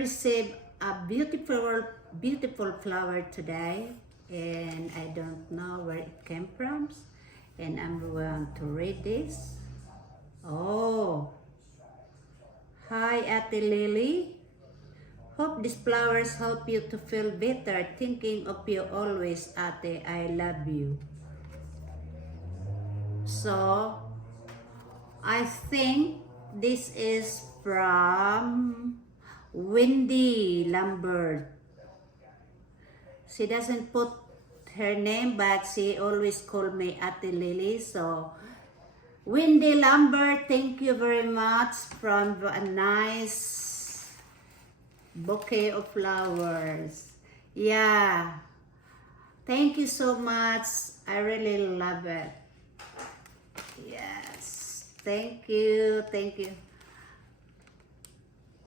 received a beautiful flower today, and I don't know where it came from, and I'm going to read this. Oh, hi Ate Lily. Hope these flowers help you to feel better. Thinking of you always, Ate. I love you. So, I think this is from Wendy Lambert. She doesn't put her name, but she always call me Ate Lily. So, Wendy Lambert, thank you very much from a nice bouquet of flowers. Yeah, thank you so much. I really love it. Yes, thank you.